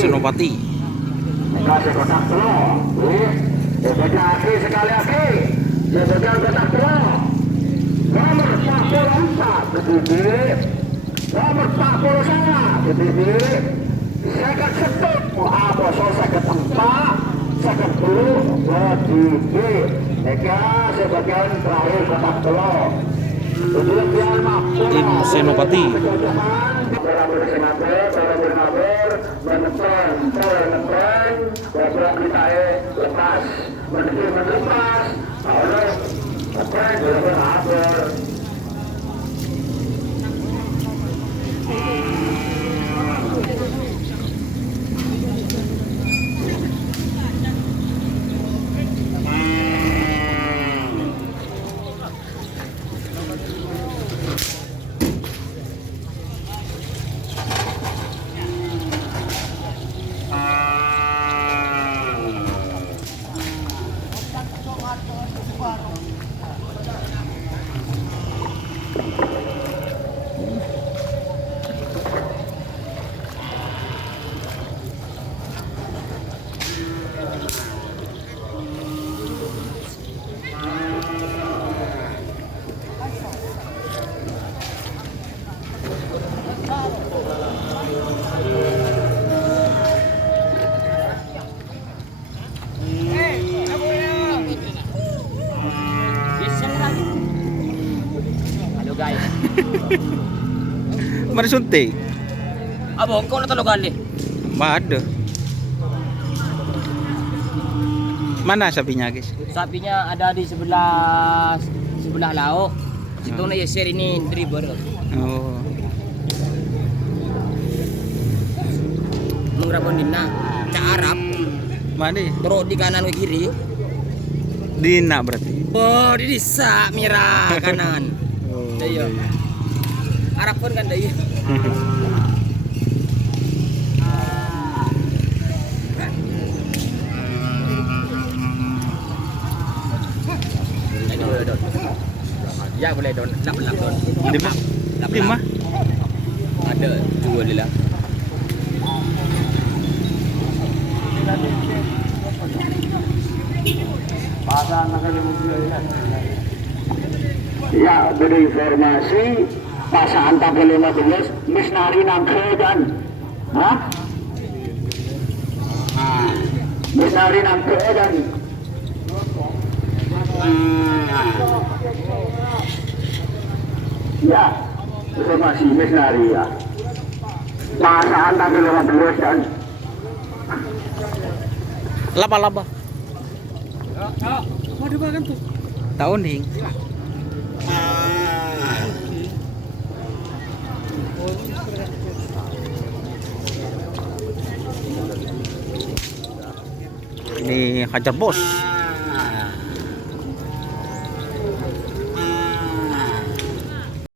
Senopati. Kasih kotak telur, lagi sekali lagi, sebutkan kotak telur. Nomor 44 berdiri, nomor 41 berdiri, second setup, apa second 4, second 2 berdiri. Eka sebagian terakhir kotak telur. Tim Senopati. Halo guys. Mari suntik. Abang kau nak tolong kali. Ada. Mana sapinya, guys? Sapinya ada di sebelah laut. Situ na share ini driver. Oh. Mengrapon dina. Cak Arab. Mana? Terus di kanan ke kiri. Dina berarti. Oh, di desa merah kanan. Oh. Iya. Arab pun kan dai. Ya boleh don, lap don. Lima. Ada dua dia lah. Ya, beri informasi pasangan tabel 15 misnari nangkedan. Hah? Misnari nangkedan. Ya, informasi misnari ya. Pasangan tabel 15 dan Laba-laba. Waduh bahkan tuh. Tahun nih. Ini hajar bos.